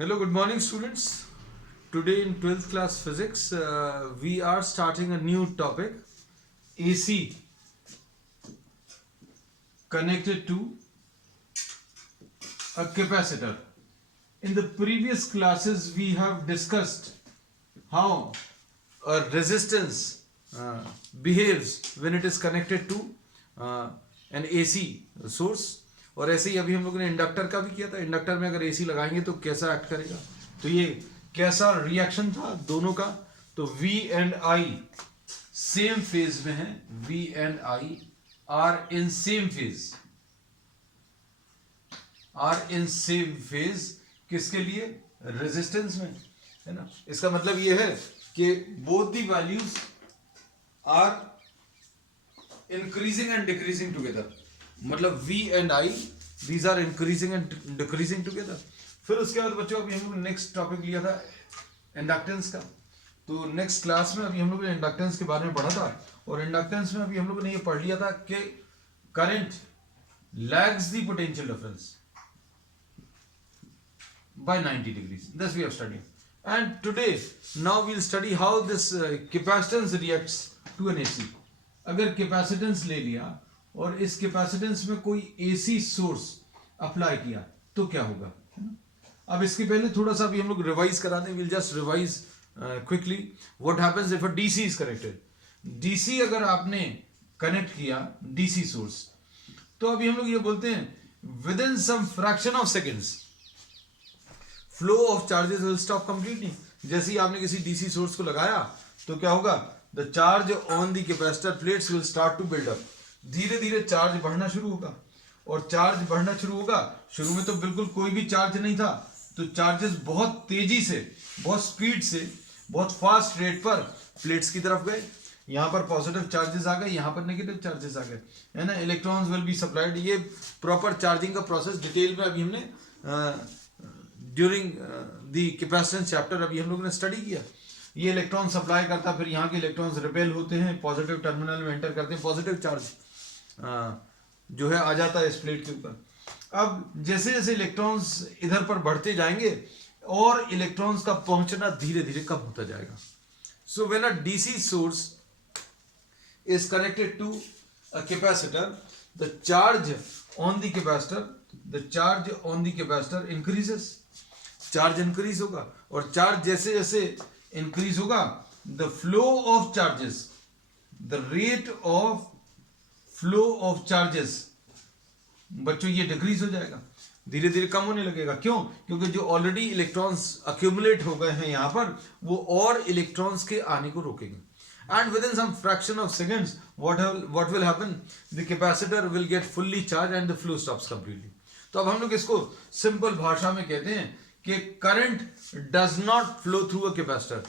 Hello, good morning, students. Today in 12th class physics, we are starting a new topic, AC connected to a capacitor. In the previous classes, we have discussed how a resistance behaves when it is connected to an AC source. और ऐसे ही अभी हम लोगों ने inductor का भी किया था. इंडक्टर में अगर एसी लगाएंगे तो कैसा एक्ट करेगा. तो ये कैसा रिएक्शन था दोनों का. तो V and I same phase में है. V and I are in same phase. किसके लिए? रेजिस्टेंस में, है ना. इसका मतलब ये है कि both the values are increasing and decreasing together. मतलब V and I these are increasing and decreasing together. फिर उसके बाद बच्चों अभी हम लोग नेक्स्ट टॉपिक लिया था इंडक्टेंस का. तो नेक्स्ट क्लास में अभी हम लोग ने इंडक्टेंस के बारे में पढ़ा था. और इंडक्टेंस में अभी हम लोगों ने ये पढ़ लिया था कि current lags the potential difference by 90 degrees. This we have studied. And today, now we'll study how this capacitance reacts to an AC. अगर कैपेसिटेंस ले लिया और इस कैपेसिटेंस में कोई AC सोर्स अप्लाई किया तो क्या होगा. अब इसके पहले थोड़ा सा अभी हम लोग रिवाइज करा दें. Will just revise quickly what happens if a DC is connected. DC अगर आपने कनेक्ट किया DC सोर्स, तो अभी हम लोग ये बोलते हैं within some fraction of seconds flow of charges will stop completely. जैसे ही आपने किसी डीसी सोर्स को लगाया तो क्या होगा, the charge on the capacitor plates will start to build up. धीरे धीरे चार्ज बढ़ना शुरू होगा. और चार्ज बढ़ना शुरू होगा, शुरू में तो बिल्कुल कोई भी चार्ज नहीं था, तो चार्जेस बहुत तेजी से, बहुत स्पीड से, बहुत फास्ट रेट पर प्लेट्स की तरफ गए. यहाँ पर पॉजिटिव चार्जेस आ गए, यहाँ पर नेगेटिव चार्जेस आ गए, है ना. Electrons will be supplied. ये प्रॉपर चार्जिंग का प्रोसेस डिटेल में अभी हमने ड्यूरिंग द कैपेसिटेंस चैप्टर अभी हम लोगों ने स्टडी किया. ये इलेक्ट्रॉन सप्लाई करता, फिर यहाँ के इलेक्ट्रॉन्स रिपेल होते हैं, पॉजिटिव टर्मिनल में एंटर करते हैं, पॉजिटिव चार्ज जो है आ जाता है इस प्लेट के ऊपर. अब जैसे जैसे इलेक्ट्रॉन्स इधर पर बढ़ते जाएंगे और इलेक्ट्रॉन्स का पहुंचना धीरे धीरे कम होता जाएगा. So when a DC source is connected to a capacitor, the charge on the capacitor increases. Charge increase होगा, और चार्ज जैसे जैसे इंक्रीज होगा, the flow of charges, the rate of flow of charges बच्चों ये डिक्रीज हो जाएगा, धीरे धीरे कम होने लगेगा. क्यों? क्योंकि जो ऑलरेडी इलेक्ट्रॉन्स अक्यूमुलेट हो गए हैं यहाँ पर, वो और इलेक्ट्रॉन्स के आने को रोकेंगे. And within some fraction of seconds, what will happen? The capacitor will get fully charged and the flow stops completely. तो अब हम लोग इसको सिंपल भाषा में कहते हैं कि current does not flow through a capacitor.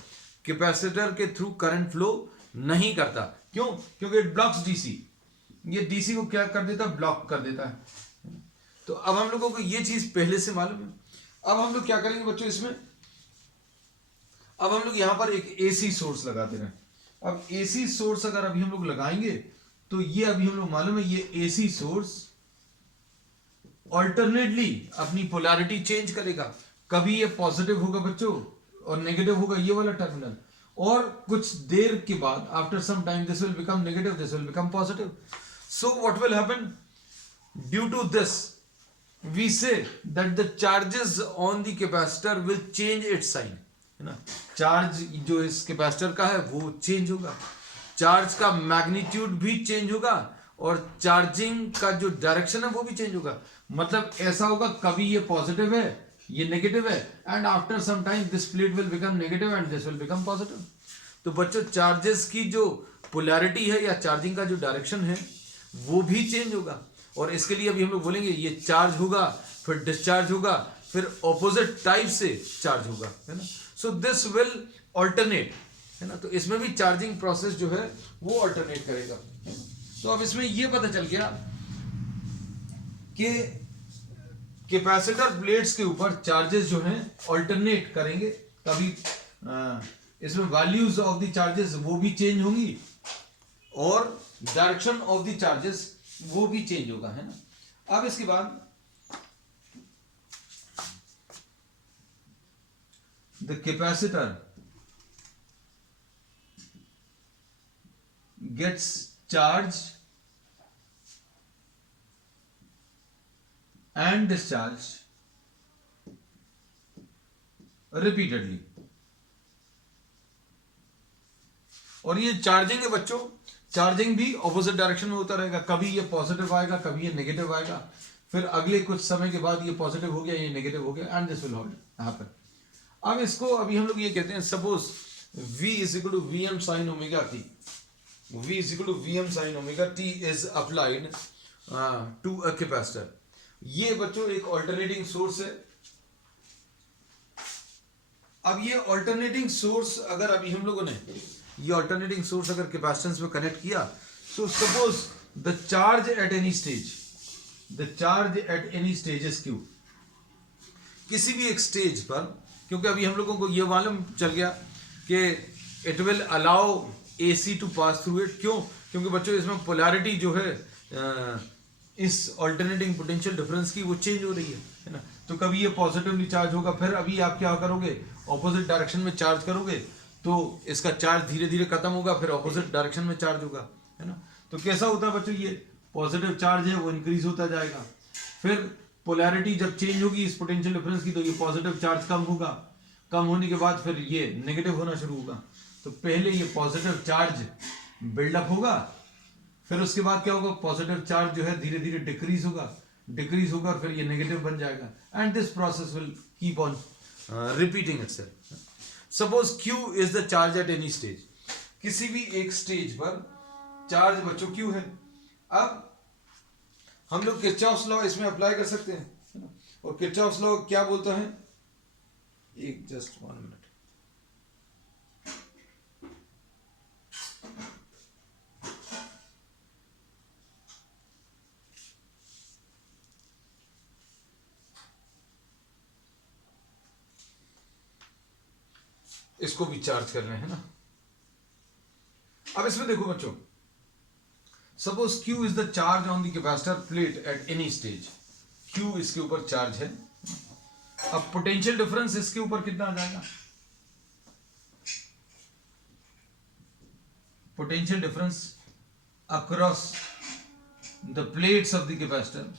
Capacitor के थ्रू करंट फ्लो नहीं करता. क्यों? क्योंकि इट ब्लॉक्स डीसी. ये डीसी को क्या कर देता है? ब्लॉक कर देता है. तो अब हम लोगों को ये चीज पहले से मालूम है. अब हम लोग क्या करेंगे बच्चों इसमें, अब हम लोग यहां पर एक एसी सोर्स लगाते रहे. अब एसी सोर्स अगर अभी हम लोग लगाएंगे तो ये अभी हम लोग मालूम है ये एसी सोर्स ऑल्टरनेटली अपनी पोलैरिटी चेंज करेगा. कभी ये पॉजिटिव होगा बच्चों और नेगेटिव होगा ये वाला टर्मिनल, और कुछ देर के बाद after some time this will become negative, this will become positive. So what will happen due to this, we say that the charges on the capacitor will change its sign, है ना. Charge जो इस capacitor का है वो change होगा, charge का magnitude भी चेंज होगा, और चार्जिंग का जो डायरेक्शन है वो भी चेंज होगा. मतलब ऐसा होगा कभी ये पॉजिटिव है, ये नेगेटिव है, and after some time this plate will become negative and this will become positive. तो बच्चों चार्जेस की जो पोलैरिटी है या चार्जिंग का जो डायरेक्शन है वो भी चेंज होगा. और इसके लिए अभी हम लोग बोलेंगे ये चार्ज होगा, फिर डिस्चार्ज होगा, फिर ऑपोजिट टाइप से चार्ज होगा, है ना. सो दिस विल ऑल्टरनेट, है ना. तो इसमें भी चार्जिंग प्रोसेस जो है वो ऑल्टरनेट करेगा. तो अब इसमें ये पता चल गया कि कैपेसिटर प्लेट्स के ऊपर चार्जेस जो हैं ऑल्टरनेट करेंगे. कभी इसमें वैल्यूज ऑफ द चार्जेस वो भी चेंज होंगी, और डायरेक्शन ऑफ द चार्जेस वो भी चेंज होगा, है ना. अब इसके बाद the capacitor gets charged and discharged repeatedly. और ये चार्जिंग है बच्चों, चार्जिंग भी ऑपोजिट डायरेक्शन में होता रहेगा, कभी ये पॉजिटिव आएगा, कभी ये नेगेटिव आएगा, फिर अगले कुछ समय के बाद ये पॉजिटिव हो गया, ये नेगेटिव हो गया, एंड दिस विल हैपन. अब इसको अभी हम लोग ये कहते हैं, suppose V is equal to Vm sin omega t. V is equal to Vm sin omega t is applied to a capacitor. ये बच्चों एक ऑल्टरनेटिंग सोर्स है. अब ये ऑल्टरनेटिंग सोर्स अगर अभी हम लोगों ने ये ऑल्टरनेटिंग सोर्स अगर कैपेसिटेंस में कनेक्ट किया, so suppose the charge at any stage, the charge at any stage is Q. किसी भी एक स्टेज पर, क्योंकि अभी हम लोगों को ये मालूम चल गया कि it will allow AC to pass through it. क्यों? क्योंकि बच्चों इसमें पोलैरिटी जो है इस ऑल्टरनेटिंग पोटेंशियल डिफरेंस की वो चेंज हो रही है ना. तो कभी ये पॉजिटिवली चार्ज होगा, फिर अभी आप क्या करोगे, ऑपोजिट डायरेक्शन में चार्ज करोगे, तो इसका चार्ज धीरे धीरे खत्म होगा, फिर ऑपोजिट डायरेक्शन में चार्ज होगा, है ना. तो कैसा होता है बच्चों, ये पॉजिटिव चार्ज है वो इंक्रीज होता जाएगा, फिर पोलैरिटी जब चेंज होगी इस पोटेंशियल डिफरेंस की, तो ये पॉजिटिव चार्ज कम होगा, कम होने के बाद फिर ये नेगेटिव होना शुरू होगा. तो पहले ये पॉजिटिव चार्ज बिल्डअप होगा, फिर उसके बाद क्या होगा, पॉजिटिव चार्ज जो है धीरे धीरे डिक्रीज होगा, फिर ये नेगेटिव बन जाएगा, and this process will keep on repeating itself. Suppose Q is the charge at any stage. किसी भी एक स्टेज पर चार्ज बच्चों Q है. अब हम लोग किरचॉफ्स लॉ इसमें अप्लाई कर सकते हैं, और किरचॉफ्स लॉ क्या बोलता है, एक जस्ट 1 मिनट. इसको भी चार्ज कर रहे हैं ना. अब इसमें देखो बच्चों, suppose Q is the charge on the capacitor plate at any stage. Q इसके ऊपर चार्ज है. अब पोटेंशियल डिफरेंस इसके ऊपर कितना आ जाएगा, potential difference across the plates of the capacitor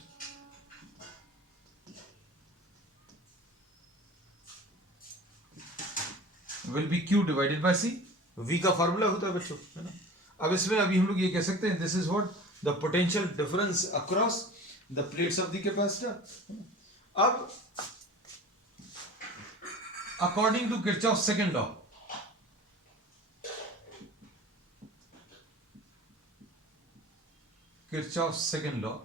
will be Q divided by C. V का फॉर्मूला होता है बच्चों, है ना. अब इसमें अभी हम लोग ये कह सकते हैं, this is what the potential difference across the plates of the capacitor. अब according to Kirchhoff second law, Kirchhoff second law,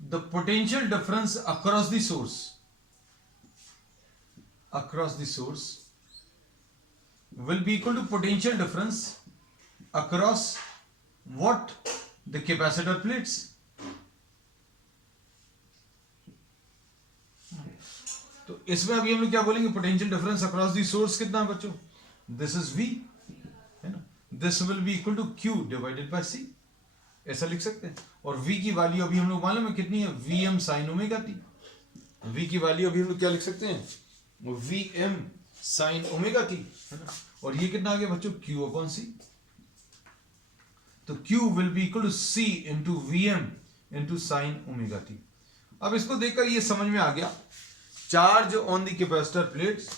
the potential difference across the source will be equal to potential difference across what, the capacitor plates. तो इसमें अभी हम लोग क्या बोलेंगे, potential difference across the source कितना है बच्चों, दिस इज V, है ना. This will be equal to Q divided by C. ऐसा लिख सकते हैं. और V की वैल्यू अभी हम लोग मालूम है कितनी है, Vm sin omega t. V की वैल्यू अभी हम लोग क्या लिख सकते हैं, Vm sin ओमेगा t, है ना. और ये कितना आ गया बच्चों, Q अपॉन C. तो Q will be equal to C into Vm into sine omega t. अब इसको देखकर ये समझ में आ गया, charge on the capacitor plates,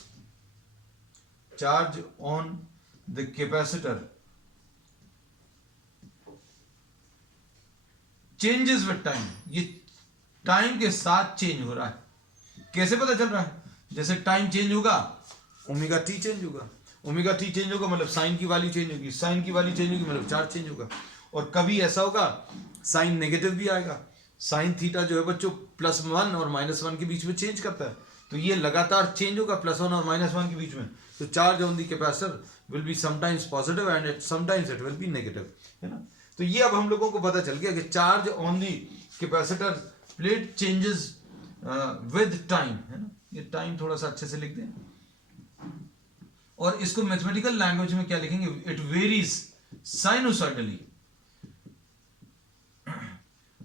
charge on the capacitor changes with time. ये टाइम के साथ चेंज हो रहा है. कैसे पता चल रहा है, जैसे टाइम चेंज होगा ओमेगा टी चेंज होगा, ओमेगा टी चेंज होगा मतलब साइन की वैल्यू चेंज होगी, साइन की वैल्यू चेंज होगी मतलब चार्ज चेंज होगा. और कभी ऐसा होगा साइन नेगेटिव भी आएगा. साइन थीटा जो है बच्चों +1 और -1 के बीच में चेंज करता है. तो ये लगातार चेंज होगा +1 और -1 के बीच में. तो charge on the capacitor will be sometimes positive and sometimes it will be negative, है ना. तो ये अब हम लोगों को पता चल गया कि charge on the capacitor plate changes with time, है ना. ये टाइम थोड़ा सा अच्छे से लिख दें, और इसको मैथमेटिकल लैंग्वेज में क्या लिखेंगे, it varies sinusoidally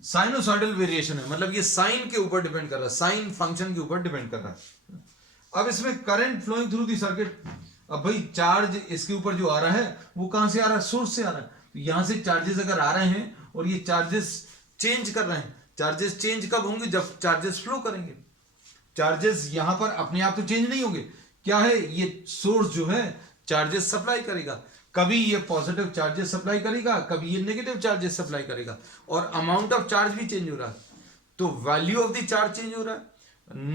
sinusoidal variation है, मतलब ये साइन के ऊपर डिपेंड कर रहा है, साइन फंक्शन के ऊपर डिपेंड कर रहा है। अब इसमें current flowing through the circuit, अब भाई चार्ज इसके ऊपर जो आ रहा है वो कहां से आ रहा है, सोर्स से आ रहा है। तो यहां से चार्जेस अगर आ रहे हैं और ये चार्जेस चेंज कर रहे हैं, चार्जेस चेंज कब होंगे, जब चार्जेस फ्लो करेंगे। चार्जेस यहां पर अपने आप तो चेंज नहीं होंगे, क्या है, ये सोर्स जो है चार्जेस सप्लाई करेगा, कभी ये पॉजिटिव चार्जेस सप्लाई करेगा, कभी ये नेगेटिव चार्जेस सप्लाई करेगा, और अमाउंट ऑफ चार्ज भी चेंज हो रहा है। तो value of the charge change हो रहा है,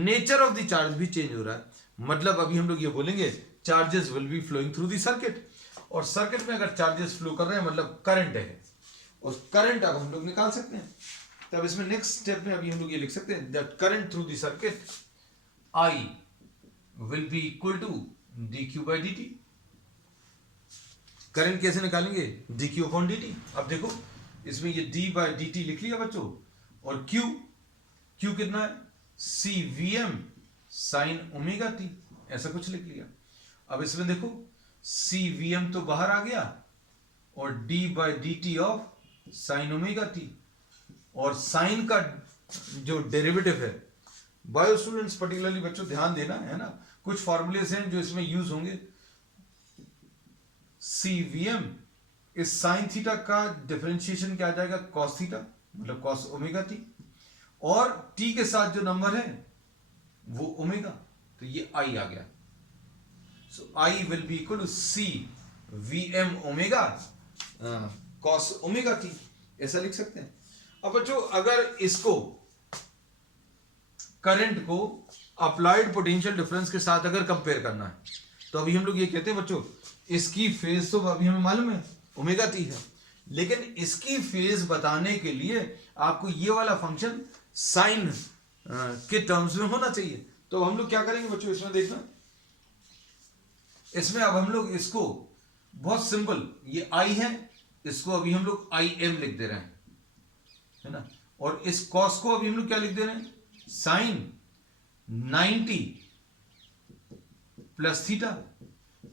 नेचर ऑफ द चार्ज भी चेंज हो रहा है। मतलब अभी हम लोग ये बोलेंगे charges will be flowing through the circuit, और सर्किट में अगर चार्जेस फ्लो कर रहे हैं मतलब करंट है, और करंट अब हम लोग निकाल सकते हैं। तब इसमें नेक्स्ट स्टेप में अभी हम लोग ये लिख सकते हैं that current through the circuit I will be equal to dq by dt। Current कैसे निकालेंगे, dq upon dt। अब देखो इसमें ये d by dt लिख लिया बच्चों, और q कितना है, CVm sin ओमेगा t, ऐसा कुछ लिख लिया। अब इसमें देखो CVm तो बाहर आ गया, और d by dt of sin omega t, और साइन का जो डेरिवेटिव है, बायो स्टूडेंट्स पर्टिकुलरली बच्चों ध्यान देना है ना, कुछ फॉर्मूलेस हैं जो इसमें यूज होंगे। CVm इस साइन थीटा का डिफरेंशिएशन क्या आ जाएगा, कॉस थीटा, मतलब कॉस ओमेगा टी, और टी के साथ जो नंबर है वो ओमेगा, तो ये आई आ गया। So I will be equal to CVm omega cos omega t, ऐसा लिख सकते हैं। अब बच्चों अगर इसको करंट को अप्लाइड पोटेंशियल डिफरेंस के साथ अगर कंपेयर करना है, तो अभी हम लोग ये कहते हैं बच्चों इसकी फेज तो अभी हमें मालूम है ओमेगा टी है, लेकिन इसकी फेज बताने के लिए आपको ये वाला फंक्शन साइन के टर्म्स में होना चाहिए। तो हम लोग क्या करेंगे बच्चों, इसमें देखना, इसमें अब हम लोग इसको बहुत सिंपल, ये आई है, इसको अभी हम लोग IM लिख दे रहे हैं, है ना, और इस कॉस को अभी हम लोग क्या लिख दे रहे हैं, sine 90 plus theta.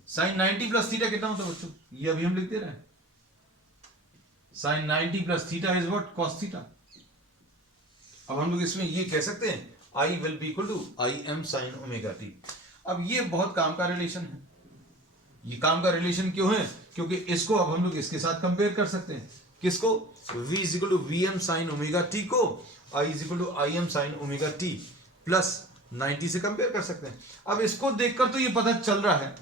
Sine 90 plus theta कितना होता है बच्चों, ये अभी हम लिख दे रहे हैं, sine 90 plus theta is what, cos theta. अब हम लोग इसमें ये कह सकते हैं I will be equal to IM sine omega t. अब ये बहुत काम का रिलेशन है, ये काम का रिलेशन क्यों है, क्योंकि इसको अब हम लोग इसके साथ कंपेयर कर सकते हैं, किसको, V is equal to VM sine omega t को I is equal to IM sine omega t plus 90 से कंपेयर कर सकते हैं। अब इसको देखकर तो ये पता चल रहा है,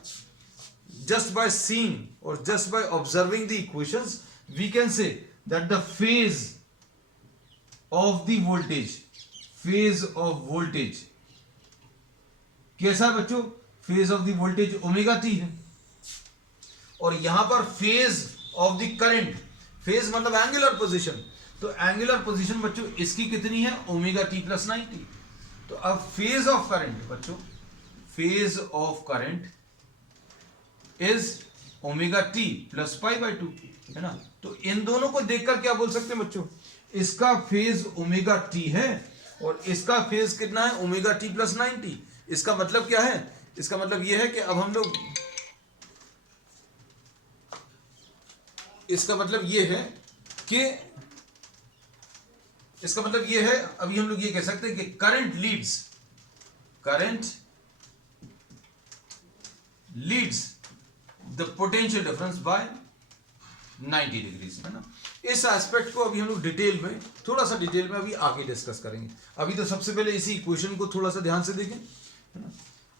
जस्ट बाय सीइंग और just by observing the equations we can say that the phase of the voltage, phase of voltage कैसा है बच्चों, phase of the voltage omega t है, और यहां पर phase of the current, phase मतलब angular position, तो एंगुलर पोजीशन बच्चों इसकी कितनी है, ओमेगा टी प्लस 90। तो अब फेज ऑफ करंट बच्चों, phase of current is omega t plus pi by 2, है ना। तो इन दोनों को देखकर क्या बोल सकते हैं बच्चों, इसका फेज ओमेगा टी है और इसका फेज कितना है, ओमेगा टी प्लस 90। इसका मतलब क्या है, इसका मतलब यह है कि अब हम लोग, इसका मतलब यह है कि, इसका मतलब यह है, अभी हम लोग ये कह सकते हैं कि current leads the potential difference bye 90 degrees, है ना। इस एस्पेक्ट को अभी हम लोग डिटेल में, थोड़ा सा डिटेल में अभी आगे डिस्कस करेंगे। अभी तो सबसे पहले इसी इक्वेशन को थोड़ा सा ध्यान से देखें, है ना।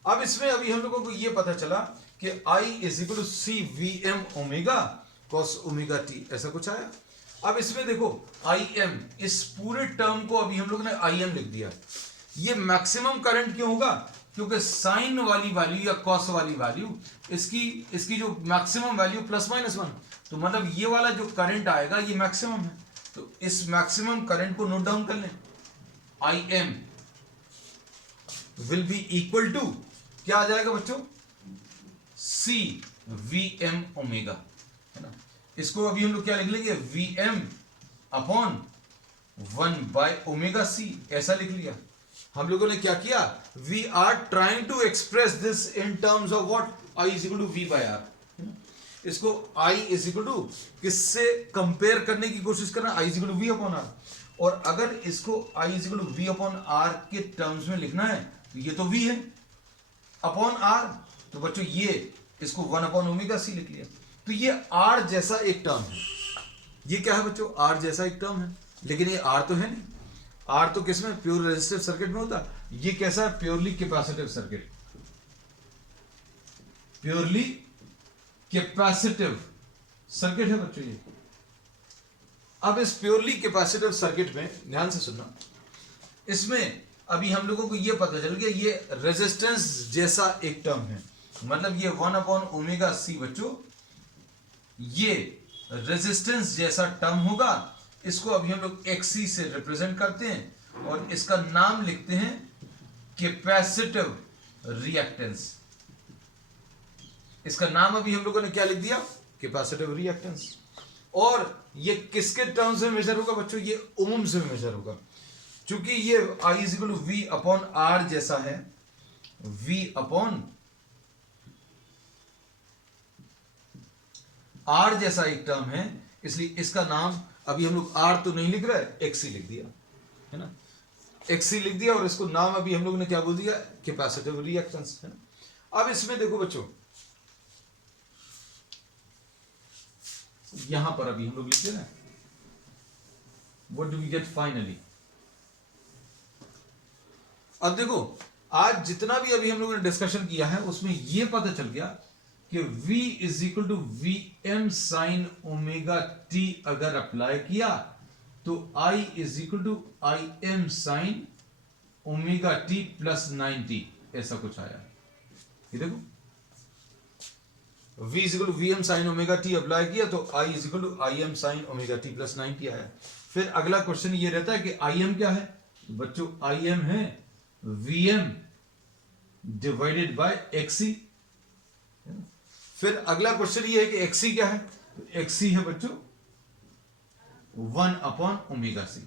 अब इसमें अभी हम लोगों को ये पता चला कि I is equal to CVm omega cos omega t, ऐसा कुछ आया। अब इसमें देखो IM, इस पूरे टर्म को अभी हम लोग ने IM लिख दिया। ये मैक्सिमम करंट क्यों होगा, क्योंकि साइन वाली वैल्यू या कॉस वाली वैल्यू, इसकी जो मैक्सिमम वैल्यू प्लस माइनस 1, तो मतलब ये वाला जो करंट आएगा ये मैक्सिमम है। तो इस मैक्सिमम करंट को नोट डाउन कर लें, IM will be equal to क्या आ जाएगा बच्चों, CVm ओमेगा, है ना। इसको अभी हम लोग क्या लिख लेंगे, VM upon 1 by omega C, ऐसा लिख लिया। हम लोगों ने क्या किया, we are trying to express this in terms of what, I is equal to V by R। इसको I इज इक्वल टू किससे कंपेयर करने की कोशिश करना, I is equal to V upon R। और अगर इसको I is equal to V upon R के टर्म्स में लिखना है तो ये तो वी है अपॉन आर, तो बच्चों ये इसको 1 अपॉन ओमेगा सी लिख लिया। तो ये आर जैसा एक टर्म है, ये क्या है बच्चों, आर जैसा एक टर्म है, लेकिन ये आर तो है नहीं। आर तो किसमें, प्योर रेजिस्टिव सर्किट में होता है। ये कैसा है, purely capacitive circuit, purely capacitive circuit है बच्चों ये। अब इस प्योरली कैपेसिटिव सर्किट में ध्यान से सुनना, इसमें अभी हम लोगों को ये पता चल गया ये रेजिस्टेंस जैसा एक टर्म है, मतलब ये 1 अपॉन ओमेगा सी बच्चों ये रेजिस्टेंस जैसा टर्म होगा। इसको अभी हम लोग एक्सी से रिप्रेजेंट करते हैं और इसका नाम लिखते हैं कैपेसिटिव रिएक्टेंस। इसका नाम अभी हम लोगों ने क्या लिख दिया, कैपेसिटिव रिएक्टेंस। और ये किसके टर्म्स में मेजर होगा बच्चों, ये ओम्स में मेजर होगा। चूंकि ये I is equal to V upon R जैसा है, V अपॉन आर जैसा एक टर्म है, इसलिए इसका नाम अभी हम लोग आर तो नहीं लिख रहे, एक्सी लिख दिया है ना, एक्सी लिख दिया। और इसको नाम अभी हम लोग ने क्या बोल दिया, कैपेसिटिव रिएक्टेंस है ना। अब इसमें देखो बच्चों, यहां पर अभी हम लोग लिखते हैं what do we get finally. अब देखो आज जितना भी अभी हम लोगों ने डिस्कशन किया है उसमें यह पता चल गया कि V is equal to V M sine omega t अगर अप्लाई किया तो I is equal to I M sine omega t plus 90, ऐसा कुछ आया। ये देखो V is equal to V M sine omega t apply किया तो I is equal to I M sine omega t plus 90 आया। फिर अगला क्वेश्चन ये रहता है कि आई एम क्या है बच्चों, आई एम है V M divided by X C. फिर अगला क्वेश्चन ये है कि एक्सी क्या है, तो एक्सी है बच्चों 1 upon omega C.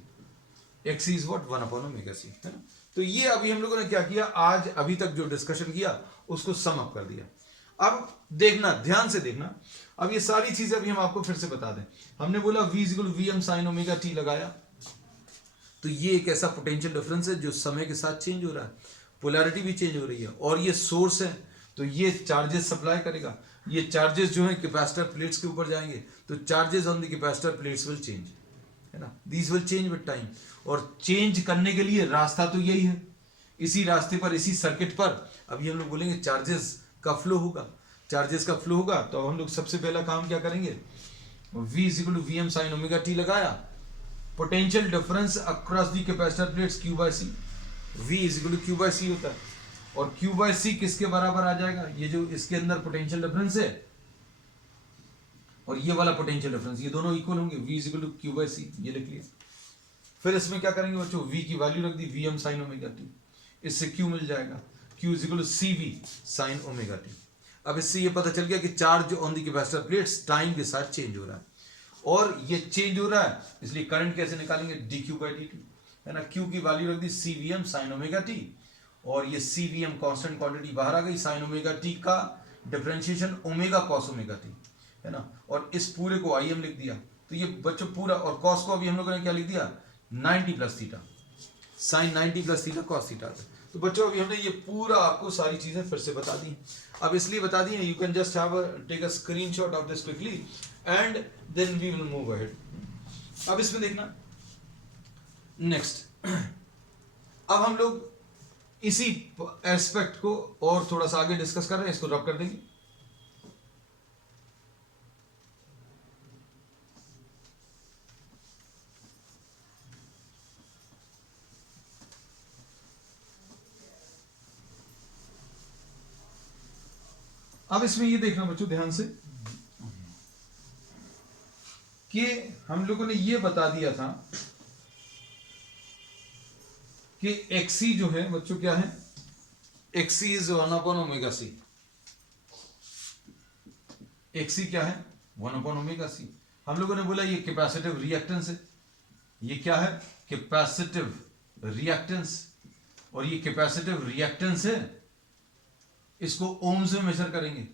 X C is what, 1 upon omega C, है ना। तो ये अभी हम लोगों ने क्या किया, आज अभी तक जो डिस्कशन किया उसको सम अप कर दिया। अब देखना, ध्यान से देखना, अब ये सारी चीजें अभी हम आपको फिर से बता दें। हमने बोला V is equal to V M sine omega t लगाया, तो ये एक ऐसा पोटेंशियल डिफरेंस है जो समय के साथ चेंज हो रहा है, पोलैरिटी भी चेंज हो रही है, और ये सोर्स है तो ये चार्जेस सप्लाई करेगा। ये चार्जेस जो है कैपेसिटर प्लेट्स के ऊपर जाएंगे तो charges on the capacitor plates will change, है ना, these will change with time. और चेंज करने के लिए रास्ता तो यही है, इसी रास्ते पर, इसी सर्किट पर अभी हम लोग बोलेंगे चार्जेस का फ्लो होगा। चार्जेस का फ्लो होगा तो हम लोग सबसे पहला काम क्या करेंगे, V is equal to V M sine omega t लगाया, potential difference across the capacitor plates Q by C, V is equal to Q by C होता है। और Q बाय सी किसके बराबर आ जाएगा, ये जो इसके अंदर पोटेंशियल डिफरेंस है और ये वाला पोटेंशियल डिफरेंस, ये दोनों इक्वल होंगे, V is equal to Q by C, ये लिख लिया। फिर इसमें क्या करेंगे बच्चों, V की वैल्यू रख दी V M sine omega t, इससे Q मिल जाएगा, Q is equal to C V sine omega t. अब इससे ये पता चल गया कि charge on the capacitor plates time के साथ चेंज हो रहा है, और ये चेंज हो रहा है, इसलिए करंट कैसे निकालेंगे, d q by d t, है ना। Q की वैल्यू रख दी C V M sine omega टी, और ये सी वी एम कॉन्स्टेंट क्वांटिटी बाहर आ गई, साइन ओमेगा टी का differentiation omega cos omega t, है ना। और इस पूरे को आई एम लिख दिया, तो ये बच्चों पूरा, और कॉस को अभी हम लोगों ने क्या लिख दिया 90 plus theta, sine 90 plus theta cos theta. तो बच्चों अभी हमने ये पूरा आपको सारी चीजें फिर से बता दी। अब इसलिए बता दी you can just have take a screenshot of this quickly and then we will move ahead. अब इसमें देखना नेक्स्ट, अब हम लोग इसी एस्पेक्ट को और थोड़ा सा आगे डिस्कस कर रहे हैं, इसको ड्रॉप कर देंगे। अब इसमें ये देखना बच्चों ध्यान से कि हम लोगों ने ये बता दिया था कि एक्सी जो है बच्चों क्या है, X C is 1 upon omega C. X C क्या है 1 अपॉन ओमेगा सी। हम लोगों ने बोला ये कैपेसिटिव रिएक्टेंस है, ये क्या है कैपेसिटिव रिएक्टेंस, और ये कैपेसिटिव रिएक्टेंस है, इसको ओम्स में मेजर करेंगे,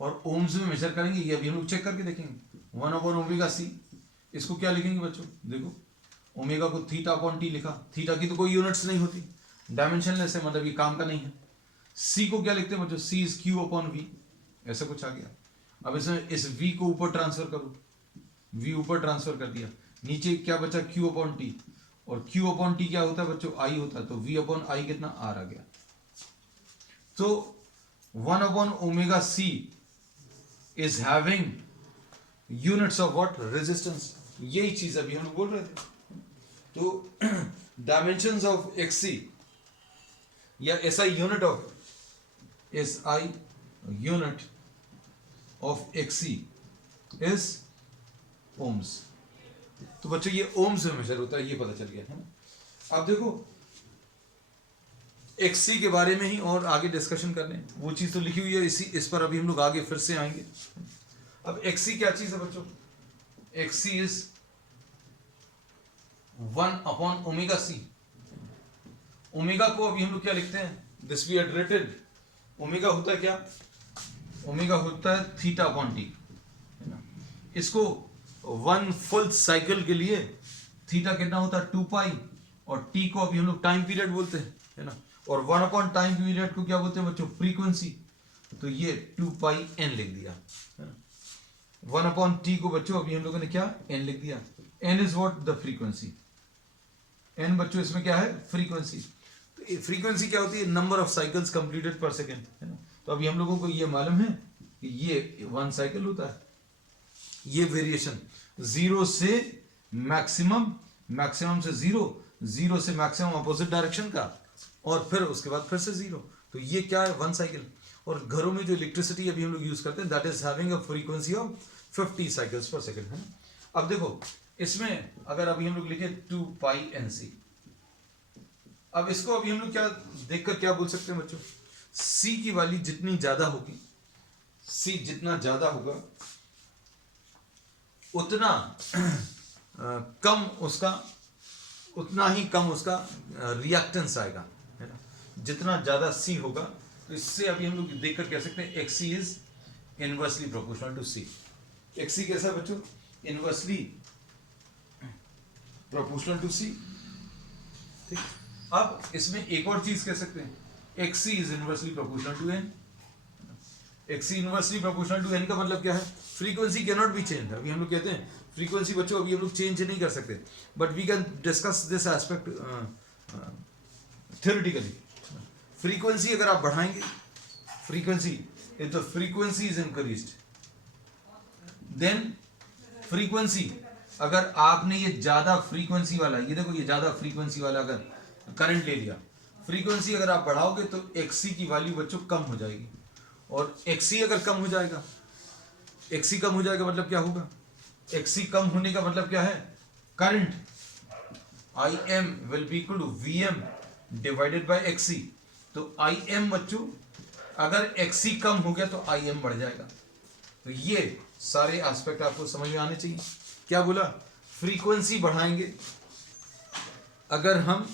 और ओम्स में मेजर करेंगे ये अभी हम लोग चेक करके देखेंगे 1 अपॉन ओमेगा सी। इसको क्या लिखेंगे बच्चों देखो, ओमेगा को थीटा अपॉन टी लिखा, थीटा की तो कोई यूनिट्स नहीं होती, डायमेंशनलेस है, मतलब ये काम का नहीं है। सी को क्या लिखते हैं बच्चों, सी इज क्यू अपॉन वी, ऐसा कुछ आ गया। अब इसमें इस वी को ऊपर ट्रांसफर करो, वी ऊपर ट्रांसफर कर दिया, नीचे क्या बचा, क्यू अपॉन टी, और क्यू अपॉन टी क्या होता है बच्चों, आई होता है, तो वी अपॉन आई कितना, आर आ गया। तो 1 upon omega C is having units of what, resistance, यही चीज अभी हम लोग बोल रहे थे। तो डायमेंशंस ऑफ एक्सी या SI unit of, SI unit of X C is ohms. तो बच्चों ये ओम्स में मेजर होता है, ये पता चल गया है ना। अब देखो एक्सी के बारे में ही और आगे डिस्कशन करने, वो चीज तो लिखी हुई है, इस पर अभी हम लोग आगे फिर से आएंगे। अब एक्सी क्या चीज है बच्चों, X C is 1 upon omega C. Omega को अभी हम लोग क्या लिखते हैं, this we had written, omega होता है क्या, ओमेगा होता है थीटा अपॉन टी, है ना। इसको 1 फुल साइकिल के लिए थीटा कितना होता है, 2 पाई, और टी को अभी हम लोग टाइम पीरियड बोलते हैं, है ना। और 1 अपॉन टाइम पीरियड को क्या बोलते हैं बच्चों, फ्रीक्वेंसी, तो ये 2 पाई एन लिख दिया, है ना। 1 अपॉन टी को बच्चों अभी हम लोगों ने क्या, एन लिख दिया, n is what, the frequency, n बच्चों इसमें क्या है, फ्रीक्वेंसी। तो फ्रीक्वेंसी क्या होती है, नंबर ऑफ साइकिल्स कंप्लीटेड पर सेकेंड, है ना। तो अभी हम लोगों को ये मालूम है कि ये 1 साइकिल होता है, ये वेरिएशन 0 से मैक्सिमम, मैक्सिमम से 0, 0 से मैक्सिमम अपोजिट डायरेक्शन का, और फिर उसके बाद फिर से 0, तो ये क्या है, 1 साइकिल। और घरों में जो इलेक्ट्रिसिटी अभी हम लोग यूज करते हैं, that is having a frequency of 50 cycles पर सेकेंड, है ना। अब देखो इसमें अगर अभी हम लोग लिखे 2 पाई एन सी, अब इसको अभी हम लोग क्या देखकर क्या बोल सकते हैं बच्चों, सी की वैल्यू जितनी ज्यादा होगी, सी जितना ज्यादा होगा उतना कम उसका, उतना ही कम उसका रिएक्टेंस आएगा, है ना। जितना ज्यादा सी होगा, तो इससे अभी हम लोग देखकर कह सकते हैं X C is inversely proportional to C. X C कैसा है बच्चों, इनवर्सली प्रोपोर्शनल टू सी, ठीक। अब इसमें एक और चीज कह सकते हैं, X C is inversely proportional to n. X C inversely proportional to n का मतलब क्या है, frequency can not be change. अभी हम लोग कहते हैं फ्रीक्वेंसी बच्चों अभी हम लोग चेंज नहीं कर सकते, but we can discuss this aspect theoretically. Frequency अगर आप बढ़ाएंगे, frequency, if the frequency is increased, then frequency, अगर आपने ये ज्यादा फ्रीक्वेंसी वाला, ये देखो ये ज्यादा फ्रीक्वेंसी वाला अगर करंट ले लिया, फ्रीक्वेंसी अगर आप बढ़ाओगे तो एक्सी की वैल्यू बच्चों कम हो जाएगी, और एक्सी अगर कम हो जाएगा, एक्सी कम हो जाएगा मतलब क्या होगा, एक्सी कम होने का मतलब क्या है, current I M will be equal to V M divided by XC. तो आई एम बच्चों अगर एक्सी कम हो गया तो आई एम बढ़ जाएगा। तो ये सारे एस्पेक्ट आपको समझ में आने चाहिए। क्या बोला, फ्रीक्वेंसी बढ़ाएंगे, अगर हम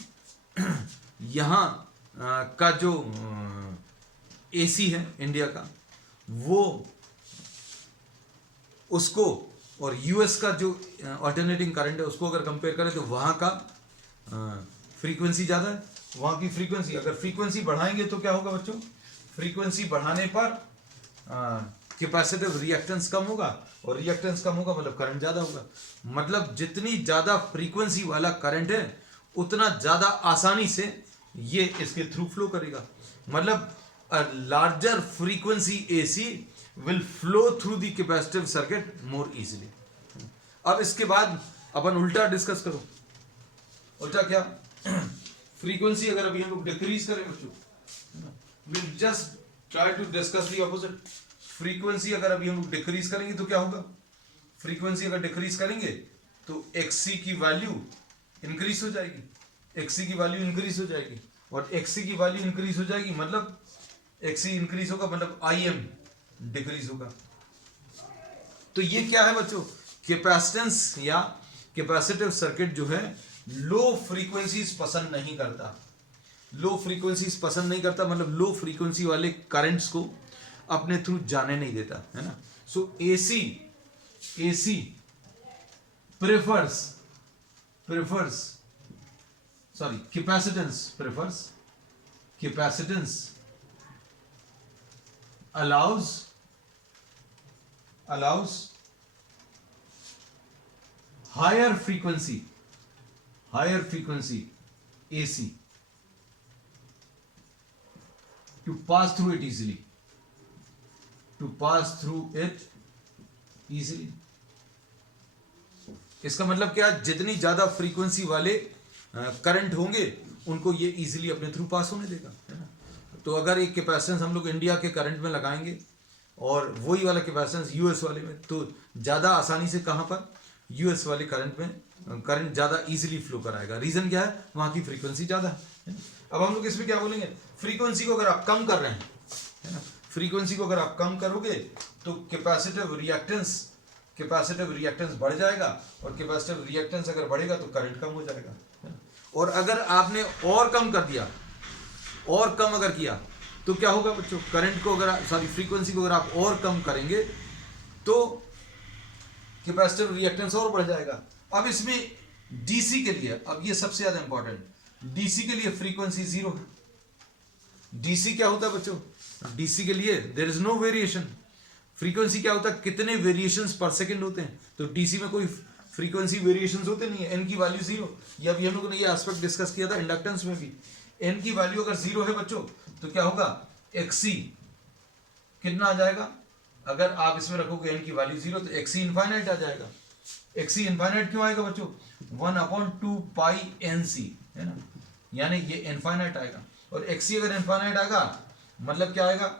यहां का जो एसी है इंडिया का, वो उसको और यूएस का जो अल्टरनेटिंग करंट है उसको अगर कंपेयर करें तो वहां का फ्रीक्वेंसी ज्यादा है, वहां की फ्रीक्वेंसी, अगर फ्रीक्वेंसी बढ़ाएंगे तो क्या होगा बच्चों, फ्रीक्वेंसी बढ़ाने पर कैपेसिटिव रिएक्टेंस कम होगा, और रिएक्टेंस कम होगा मतलब करंट ज्यादा होगा। मतलब जितनी ज्यादा फ्रीक्वेंसी वाला करंट है उतना ज्यादा आसानी से ये इसके थ्रू फ्लो करेगा। मतलब a larger frequency AC will flow through the capacitive circuit more easily। अब इसके बाद अपन उल्टा डिस्कस करो, उल्टा क्या, फ्रीक्वेंसी अगर अभी हम लोग डिक्रीज करें बच्चों, we'll just try to discuss the opposite। Frequency अगर अभी हम लोग डिक्रीज करेंगे तो क्या होगा, फ्रीक्वेंसी अगर डिक्रीज करेंगे तो एक्सी की वैल्यू इंक्रीज हो जाएगी, एक्सी की वैल्यू इंक्रीज हो जाएगी, और एक्सी की वैल्यू इंक्रीज हो जाएगी मतलब एक्सी इंक्रीज होगा मतलब आई एम डिक्रीज होगा। तो ये क्या है बच्चों, कैपेसिटेंस या कैपेसिटिव सर्किट जो है लो फ्रीक्वेंसीज पसंद नहीं करता, लो फ्रीक्वेंसीज पसंद नहीं करता, मतलब लो फ्रीक्वेंसी वाले करंट्स को अपने थ्रू जाने नहीं देता, है ना। सो AC prefers, sorry, capacitance prefers, capacitance allows higher frequency AC to pass through it easily, इसका मतलब क्या, जितनी ज्यादा फ्रीक्वेंसी वाले करंट होंगे उनको ये इजीली अपने थ्रू पास होने देगा, है ना। तो अगर एक कैपेसिटेंस हम लोग इंडिया के करंट में लगाएंगे और वही वाला कैपेसिटेंस यूएस वाले में, तो ज़्यादा आसानी से कहाँ पर, यूएस वाले करंट में करंट ज़्यादा इजीली फ्लो कराएगा। रीज़न क्या है, वहाँ की फ्रीक्वेंसी ज़्यादा है। अब हम लोग इसमें क्या बोलेंगे, फ्रीक्वेंसी को अगर आप कम कर रहे हैं, है ना, फ्रीक्वेंसी को अगर आप कम करोगे तो कैपेसिटिव रिएक्टेंस बढ़ जाएगा, और कैपेसिटिव रिएक्टेंस अगर बढ़ेगा तो करंट कम हो जाएगा, है ना। और अगर आपने और कम कर दिया, और कम अगर किया तो क्या होगा बच्चों, करंट को अगर फ्रीक्वेंसी को अगर आप और कम करेंगे तो कैपेसिटिव रिएक्टेंस और बढ़ जाएगा। अब इसमें डीसी के लिए, अब ये सबसे ज्यादा इंपॉर्टेंट, डीसी के लिए फ्रीक्वेंसी 0 है। डीसी क्या होता है बच्चों, डीसी के लिए there is no variation. Frequency क्या होता है, कितने वेरिएशंस पर सेकंड होते हैं, तो डीसी में कोई फ्रीक्वेंसी वेरिएशंस होते नहीं है, एन की वैल्यू 0। ये अभी हम लोगों ने ये एस्पेक्ट डिस्कस किया था इंडक्टेंस में भी। एन की वैल्यू अगर 0 है बच्चों तो क्या होगा, एक्सी कितना आ जाएगा, अगर आप इसमें रखोगे एन की वैल्यू 0 तो एक्सी इनफाइनाइट आ जाएगा। एक्सी इनफाइनाइट क्यों आएगा बच्चों, 1/2 पाई एनसी, है ना, यानी ये इनफाइनाइट आएगा। और एक्सी अगर इनफाइनाइट आएगा मतलब क्या आएगा,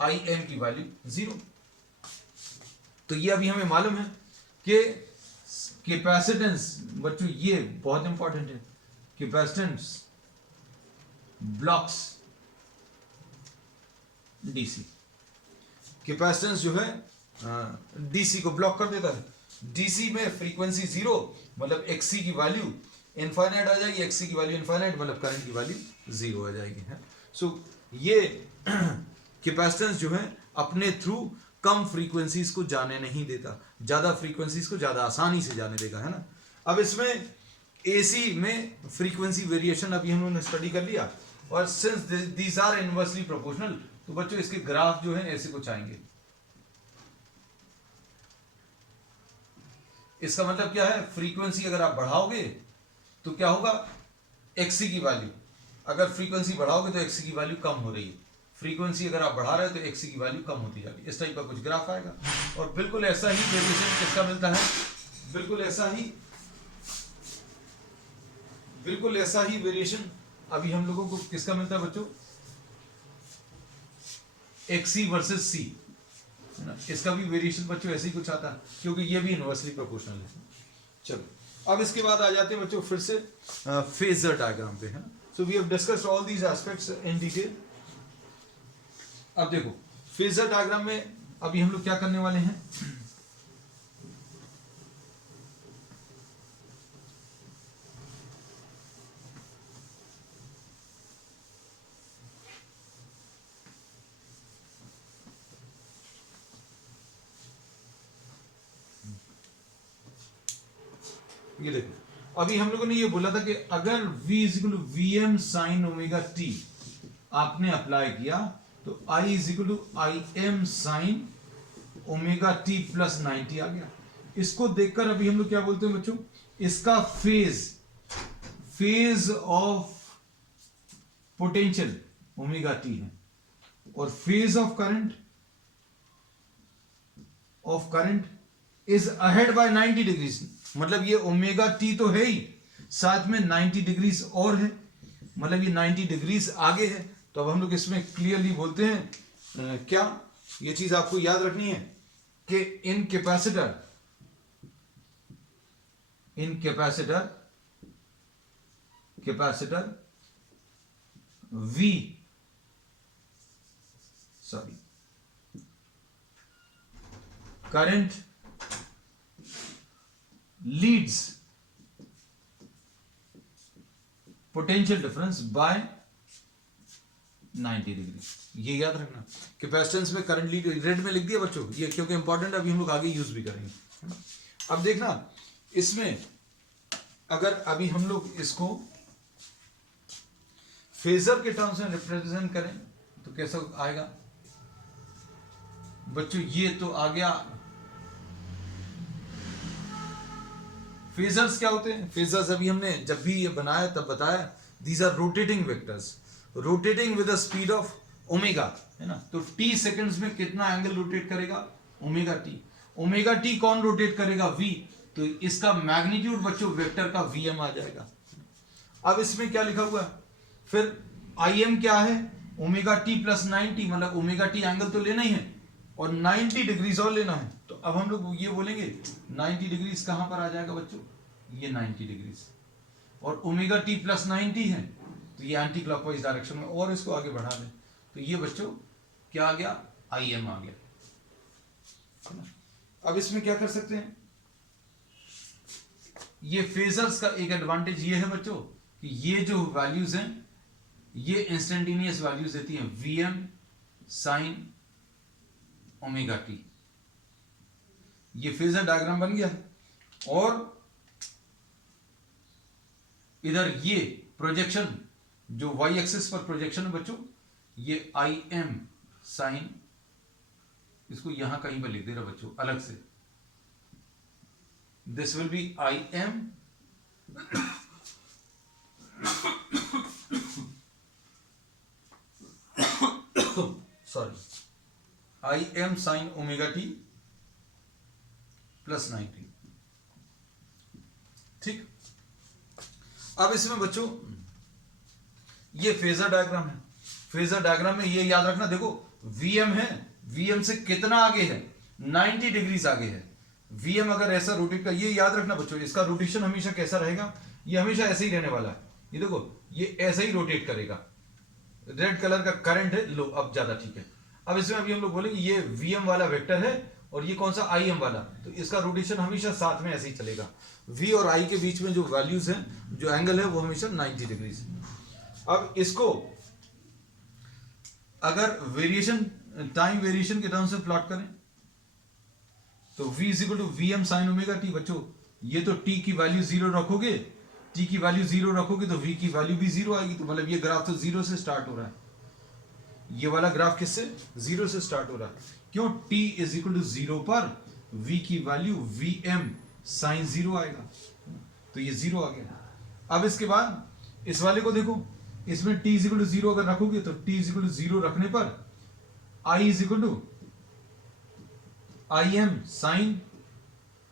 आई एम की वैल्यू 0। तो ये अभी हमें मालूम है कि कैपेसिटेंस बच्चों, ये बहुत इंपॉर्टेंट है, कैपेसिटेंस ब्लॉक्स डीसी। कैपेसिटेंस जो है डीसी को ब्लॉक कर देता है। डीसी में फ्रीक्वेंसी 0 मतलब एक्सी की वैल्यू इनफाइनाइट आ जाएगी, एक्सी की वैल्यू इनफाइनाइट मतलब करंट की वैल्यू 0 आ जाएगी, है। सो ये कैपेसिटेंस जो है अपने थ्रू कम फ्रीक्वेंसीज को जाने नहीं देता, ज्यादा फ्रीक्वेंसीज को ज्यादा आसानी से जाने देगा, है ना। अब इसमें एसी में फ्रीक्वेंसी वेरिएशन अभी हम लोगों ने स्टडी कर लिया, और since these are inversely proportional तो बच्चों इसके ग्राफ जो है ऐसे कुछ आएंगे। इसका मतलब क्या है, फ्रीक्वेंसी अगर आप बढ़ाओगे तो क्या होगा, एक्सी की वैल्यू, अगर फ्रीक्वेंसी बढ़ाओगे तो एक्सी की वैल्यू कम हो रही है, फ्रीक्वेंसी अगर आप बढ़ा रहे हो तो एक्सी की वैल्यू कम होती जाएगी। इस टाइप का कुछ ग्राफ आएगा, और बिल्कुल ऐसा ही वेरिएशन किसका मिलता है, बिल्कुल ऐसा ही वेरिएशन अभी हम लोगों को किसका मिलता है बच्चों, एक्सी वर्सेस सी, है ना। इसका भी वेरिएशन बच्चों ऐसे ही कुछ आता है, क्योंकि ये भी इनवर्सली प्रोपोर्शनल है। चलो अब इसके बाद आ जाते हैं बच्चों फिर से फेजर डायग्राम पे, है ना। So we have discussed all these aspects in detail. अब देखो फेजर डायग्राम में अभी हम लोग क्या करने वाले हैं, ये देखो अभी हम लोगों ने ये बोला था कि अगर V = Vm sin omega t आपने अप्लाई किया तो I = Im sin omega t plus 90 आ गया। इसको देखकर अभी हम लोग क्या बोलते हैं बच्चों, इसका phase of potential omega t है, और phase of current is ahead by 90 degrees. मतलब ये ओमेगा टी तो है ही, साथ में 90 डिग्रीज और है, मतलब ये 90 डिग्रीज आगे है। तो अब हम लोग इसमें क्लियरली बोलते हैं क्या, ये चीज आपको याद रखनी है कि इन capacitor current Leeds potential difference bye 90 degree. ये याद रखना, कैपेसिटेंस में करंट लीड रेड में लिख दिया बच्चों ये, क्योंकि इंपॉर्टेंट अभी हम लोग आगे यूज भी करेंगे। अब देखना इसमें अगर अभी हम लोग इसको फेजर के टर्म्स में रिप्रेजेंट करें तो कैसा आएगा बच्चों? ये तो आ गया। फेजर्स क्या होते हैं? फेजर्स अभी हमने जब भी ये बनाया तब बताया, these are rotating vectors, rotating with the speed of omega, है ना। तो टी सेकंड्स में कितना एंगल रोटेट करेगा? Omega t. ओमेगा टी कौन रोटेट करेगा? वी। तो इसका मैग्नीट्यूड बच्चों वेक्टर का वीएम आ जाएगा। अब इसमें क्या लिखा हुआ है फिर? आई एम क्या है? ओमेगा टी प्लस 90, मतलब ओमेगा टी एंगल तो लेना ही है और 90 डिग्रीज और लेना है। तो अब हम लोग ये बोलेंगे 90 डिग्रीज कहां पर आ जाएगा बच्चों? ये 90 डिग्रीज। और ओमेगा टी प्लस 90 है तो ये एंटी क्लॉकवाइज डायरेक्शन में, और इसको आगे बढ़ा दें तो ये बच्चों क्या आ गया? आई एम आ गया। अब इसमें क्या कर सकते हैं? ये फेजर्स का एक एडवांटेज ये है बच्चों कि ये जो वैल्यूज हैं ये इंस्टेंटेनियस वैल्यूज देती हैं, वीएम साइन ओमेगा टी। ये फेजर डायग्राम बन गया। और इधर ये प्रोजेक्शन जो वाई एक्सिस पर प्रोजेक्शन है बच्चों, ये आई एम साइन, इसको यहां कहीं पर लिख दे रहा बच्चों अलग से, this will be I M sorry I M sine omega t plus 90। ठीक। अब इसमें बच्चों ये फेजर डायग्राम है। फेजर डायग्राम में ये याद रखना, देखो वीएम है, वीएम से कितना आगे है? 90 डिग्रीज आगे है। वीएम अगर ऐसा रोटेट कर, ये याद रखना बच्चों, इसका रोटेशन हमेशा कैसा रहेगा? ये हमेशा ऐसे ही रहने वाला है। ये देखो ये ऐसे ही रोटेट करेगा। रेड कलर का करंट है, लो अब ज्यादा ठीक है। अब इसमें अभी हम लोग बोलेंगे ये वीएम वाला वेक्टर है और ये कौन सा? आई एम वाला। तो इसका रोटेशन हमेशा साथ में ऐसे ही चलेगा। वी और आई के बीच में जो वैल्यूज हैं, जो एंगल है वो हमेशा 90 डिग्रीज। अब इसको अगर वेरिएशन, टाइम वेरिएशन के टर्म से प्लॉट करें तो v is equal to V M sine omega t. बच्चों ये तो t की वैल्यू 0 रखोगे, t की वैल्यू 0 रखोगे तो v की वैल्यू भी 0 आएगी। तो मतलब ये ग्राफ तो 0 से स्टार्ट हो रहा है। ये वाला ग्राफ किससे? 0 से स्टार्ट हो रहा है। क्यों? t इज इक्वल टू 0 पर v की वैल्यू vm साइन 0 आएगा, तो ये 0 आ गया। अब इसके बाद इस वाले को देखो, इसमें t इज इक्वल टू 0 अगर रखोगे तो t इज इक्वल टू 0 रखने पर i is equal to I M sine,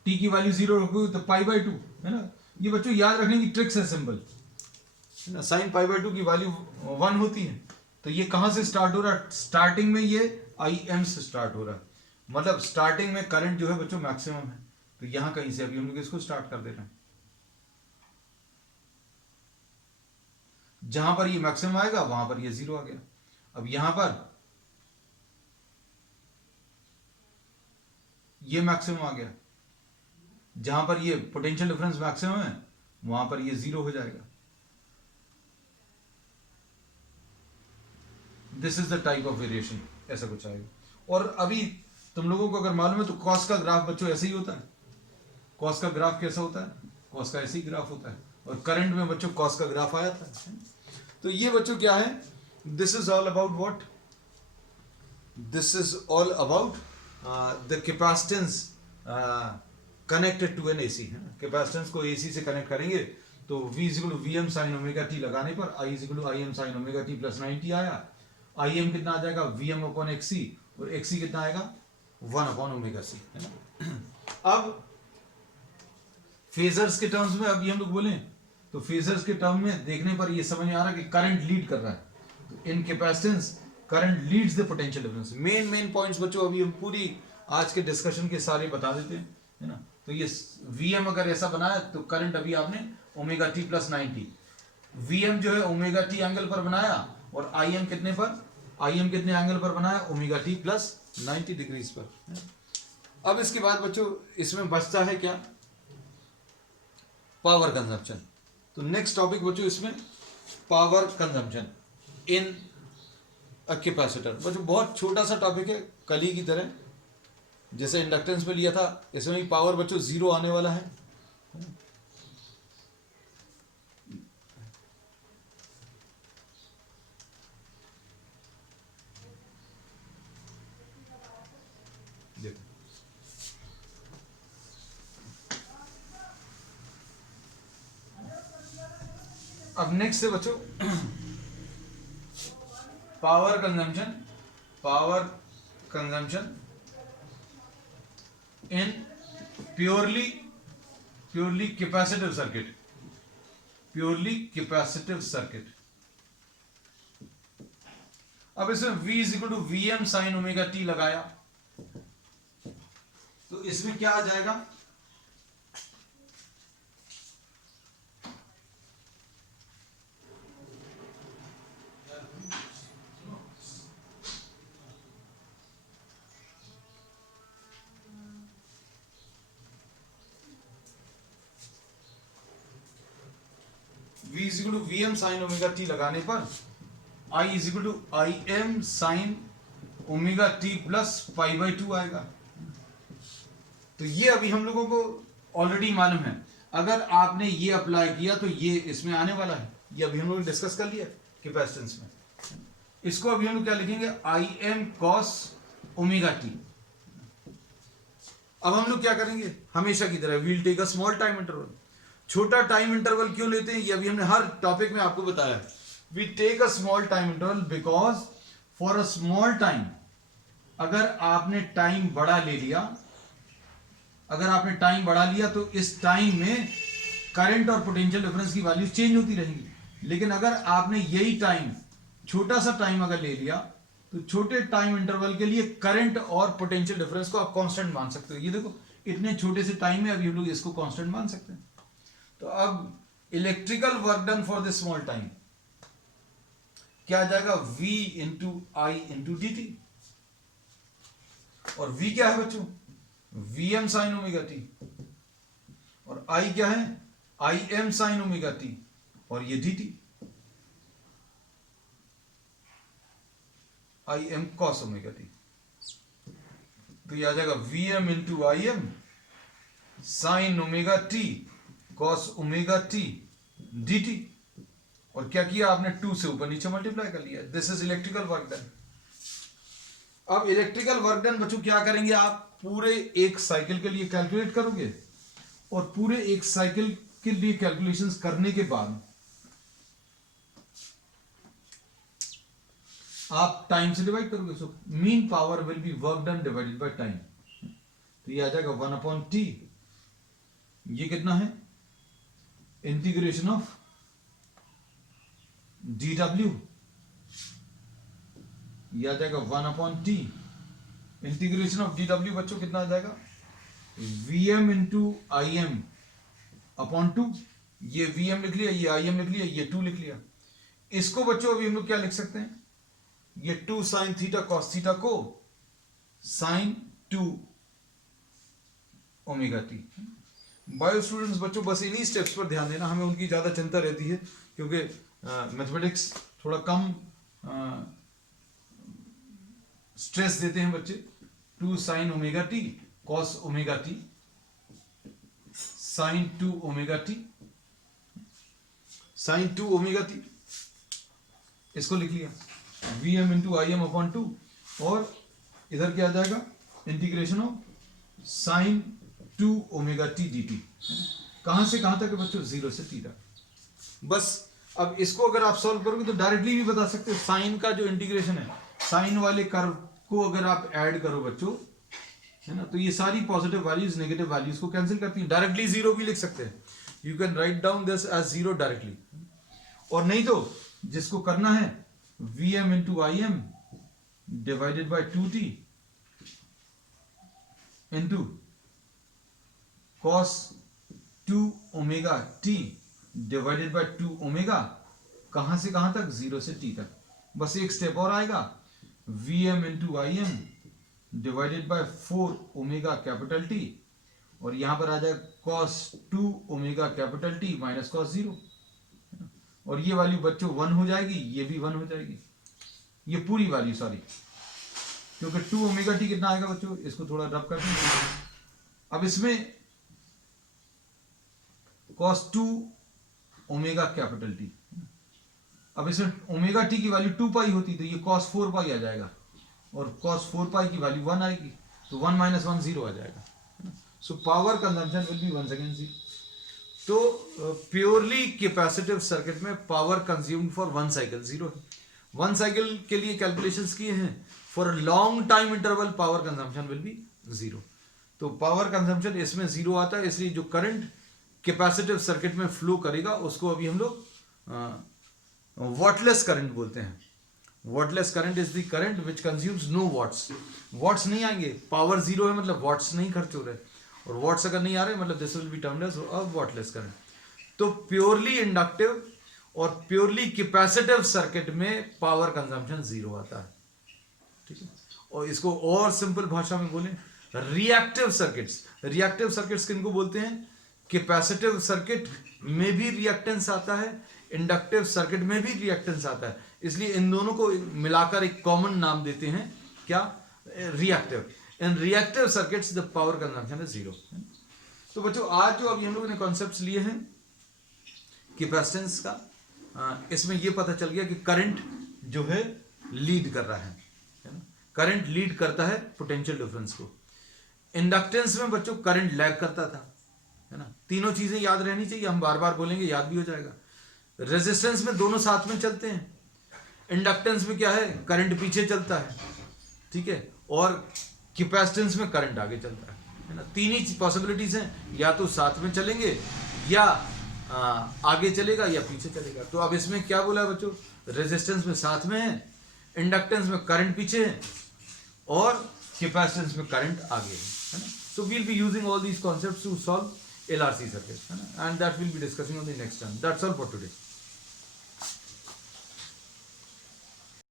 t की वैल्यू 0 रखोगे तो पाई बाय 2, है ना। ये बच्चों याद रखने की ट्रिक्स है, सिंपल है ना। साइन पाई बाय 2 की वैल्यू 1 होती है। तो ये कहां से स्टार्ट हो रहा है? स्टार्टिंग में ये आई एम से स्टार्ट हो रहा है, मतलब स्टार्टिंग में करंट जो है बच्चों मैक्सिमम है। तो यहां कहीं से अभी हम लोग इसको स्टार्ट कर दे रहे हैं। जहां पर ये मैक्सिमम आएगा वहां पर ये 0 आ गया। अब यहां पर ये मैक्सिमम आ गया, जहां पर ये पोटेंशियल डिफरेंस मैक्सिमम है वहां पर ये 0 हो जाएगा। This is the type of variation, ऐसा कुछ आएगा। और अभी तुम लोगों को अगर मालूम है तो कॉस का ग्राफ बच्चों ऐसे ही होता है। कॉस का ग्राफ कैसा होता है? कॉस का ऐसे ही ग्राफ होता है। और करंट में बच्चों कॉस का ग्राफ आया था। तो ये बच्चों क्या है? This is all about what? This is all about the capacitance connected to an AC. Capacitance को एसी से कनेक्ट करेंगे तो V is equal to V M sine omega t लगाने पर I is equal to I M sine omega t plus 90 आया। I M कितना आ जाएगा? वी एम अपॉन एक्सी, और एक्सी कितना आएगा? 1 अपॉन ओमेगा सी, है ना। अब फेजर्स के टर्म्स में अभी हम लोग बोलें तो फेजर्स के टर्म में देखने पर ये समझ में आ रहा है कि करंट लीड कर रहा है। तो in capacitance current leads the potential difference. Main points बच्चों अभी हम पूरी आज के डिस्कशन के सारे बता देते हैं, है ना। तो ये Vm अगर ऐसा बनाया तो करंट अभी आपने ओमेगा टी प्लस 90, Vm जो है ओमेगा टी एंगल पर बनाया, और Im कितने पर? Im कितने एंगल पर बनाया? ओमेगा टी प्लस 90 डिग्रीज पर। अब इसके बाद बच्चों इसमें बचता है क्या? Power consumption. तो नेक्स्ट टॉपिक बच्चों इसमें power consumption in a capacitor. बच्चों बहुत छोटा सा टॉपिक है, कली की तरह, जैसे इंडक्टेंस में लिया था। इसमें भी पावर बच्चों 0 आने वाला है। अब नेक्स्ट है बच्चों power consumption in purely capacitive circuit. अब इसमें V is equal to Vm sine omega t लगाया तो इसमें क्या आ जाएगा, V is equal to Vm sine omega t लगाने पर I is equal to Im sine omega t plus pi by 2 आएगा। तो ये अभी हम लोगों को ऑलरेडी मालूम है, अगर आपने ये अप्लाई किया तो ये इसमें आने वाला है, ये अभी हम लोग डिस्कस कर लिया कैपेसिटेंस में। इसको अभी हम लोग क्या लिखेंगे, Im cos ओमेगा टी। अब हम लोग क्या करेंगे, हमेशा की तरह we'll take a small time interval. छोटा टाइम इंटरवल क्यों लेते हैं, ये अभी हमने हर टॉपिक में आपको बताया है। We take a small time interval because for a small time, अगर आपने टाइम बड़ा ले लिया, तो इस टाइम में करंट और पोटेंशियल डिफरेंस की वैल्यू चेंज होती रहेंगी। लेकिन अगर आपने यही टाइम, छोटा सा टाइम अगर ले लिया, तो छोटे टाइम इंटरवल के लिए करंट और पोटेंशियल डिफरेंस को आप कांस्टेंट मान सकते हो। ये देखो इतने छोटे से टाइम में अभी हम लोग इसको कांस्टेंट मान सकते हैं। तो अब electrical work done for this small time क्या आ जाएगा, V इंटू आई इंटू डी टी। और V क्या है बच्चों, Vm साइन ओमेगा टी, और I क्या है, Im साइन ओमेगा टी, और ये dt Im cos omega T. तो ये आ जाएगा Vm into Im sine omega T cos omega T dt। और क्या किया आपने, 2 से ऊपर नीचे मल्टीप्लाई कर लिया। This is electrical work done. अब इलेक्ट्रिकल वर्क डन बच्चों क्या करेंगे, आप पूरे एक साइकिल के लिए कैलकुलेट करोगे, और पूरे एक साइकिल के लिए कैलकुलेशंस करने के बाद आप टाइम से डिवाइड करोगे। So mean power will be work done divided by time. तो ये आ जाएगा 1/t। ये कितना है, इंटीग्रेशन ऑफ dw, ये आ जाएगा 1/t। इंटीग्रेशन ऑफ dw बच्चों कितना आ जाएगा, Vm इंटू Im अपॉन 2। ये Vm लिख लिया, ये Im लिख लिया, ये 2 लिख लिया। इसको बच्चों अभी हम लोग क्या लिख सकते हैं, ये 2 साइन थीटा कॉस थीटा को sine 2 omega t. Bio students बच्चों बस इन्हीं स्टेप्स पर ध्यान देना, हमें उनकी ज्यादा चिंता रहती है क्योंकि मैथमेटिक्स थोड़ा कम स्ट्रेस देते हैं बच्चे। 2 sine omega t cos omega t sine 2 omega t, sine 2 omega t, इसको लिख लिया Vm इंटू Im अपॉन 2, और इधर क्या आ जाएगा, integration of sine 2 omega T D T. कहां से कहां तक है बच्चों, 0 से t तक। बस अब इसको अगर आप सॉल्व करोगे तो डायरेक्टली भी बता सकते हो, साइन का जो इंटीग्रेशन है, साइन वाले कर्व को अगर आप ऐड करो बच्चों, है ना, तो ये सारी पॉजिटिव वैल्यूज नेगेटिव वैल्यूज को कैंसिल करती हैं। डायरेक्टली 0 भी लिख सकते हैं, you can write down this as 0 directly. और नहीं तो जिसको करना है, Vm into Im divided by 2t into cos 2 omega t divided by 2 omega, कहां से कहां तक, 0 से t तक। बस एक स्टेप और आएगा, Vm into Im divided by 4 omega capital T, और यहां पर आ जाएगा cos 2 omega capital T minus cos 0, और ये वैल्यू बच्चों 1 हो जाएगी, ये भी 1 हो जाएगी, ये पूरी वैल्यू सॉरी, क्योंकि 2 ओमेगा टी कितना आएगा बच्चों, इसको थोड़ा रब कर देंगे। अब इसमें cos 2 ओमेगा कैपिटल टी, अब इसमें ओमेगा टी की वैल्यू 2 पाई होती, तो ये cos 4 पाई आ जाएगा, और cos 4 पाई की वैल्यू 1 आएगी, तो 1 माइनस 1 0 आ जाएगा। So power consumption will be once again 0। तो प्योरली कैपेसिटिव सर्किट में power consumed for one cycle 0 है। वन साइकिल के लिए कैलकुलेशंस किए हैं, for long time interval power consumption will be 0। तो पावर कंजम्पशन इसमें 0 आता है, इसलिए जो करंट कैपेसिटिव सर्किट में फ्लो करेगा उसको अभी हम लोग वॉटलेस करंट बोलते हैं। Wattless current is the current which consumes no watts. Watts नहीं आएंगे, पावर 0 है मतलब वॉट्स नहीं खर्च हो रहे, और वॉट्स अगर नहीं आ रहे मतलब this will be termed as a wattless current. तो प्योरली इंडक्टिव और प्योरली कैपेसिटिव सर्किट में पावर कंजम्पशन 0 आता है, ठीक है। और इसको और सिंपल भाषा में बोलें, रिएक्टिव सर्किट्स। रिएक्टिव सर्किट्स किनको बोलते हैं? कैपेसिटिव सर्किट में भी रिएक्टेंस आता है, इंडक्टिव सर्किट में भी रिएक्टेंस आता है, इसलिए इन दोनों को मिलाकर एक कॉमन नाम देते हैं, क्या? Reactive. In reactive circuits the power consumption is 0। तो बच्चों आज जो अभी हम लोगों ने कॉन्सेप्ट्स लिए हैं कैपेसिटेंस का, इसमें ये पता चल गया कि करंट जो है लीड कर रहा है ना, करंट लीड करता है पोटेंशियल डिफरेंस को। इंडक्टेंस में बच्चों करंट लैग करता था, है ना। तीनों चीजें याद रहनी चाहिए, हम बार बार बोलेंगे याद भी हो जाएगा। रेजिस्टेंस में दोनों साथ में चलते हैं, इंडक्टेंस में क्या है? करंट पीछे चलता है, ठीक है, और कैपेसिटेंस में करंट आगे चलता है ना। तीन ही पॉसिबिलिटीज हैं, या तो साथ में चलेंगे, या आगे चलेगा, या पीछे चलेगा। तो अब इसमें क्या बोला बच्चों? रेजिस्टेंस में साथ में है, इंडक्टेंस में करंट पीछे है, और कैपेसिटेंस में करंट आगे है ना। So we'll be using all these concepts to solve LRC circuits, and that we'll be discussing on the next time. That's all for today.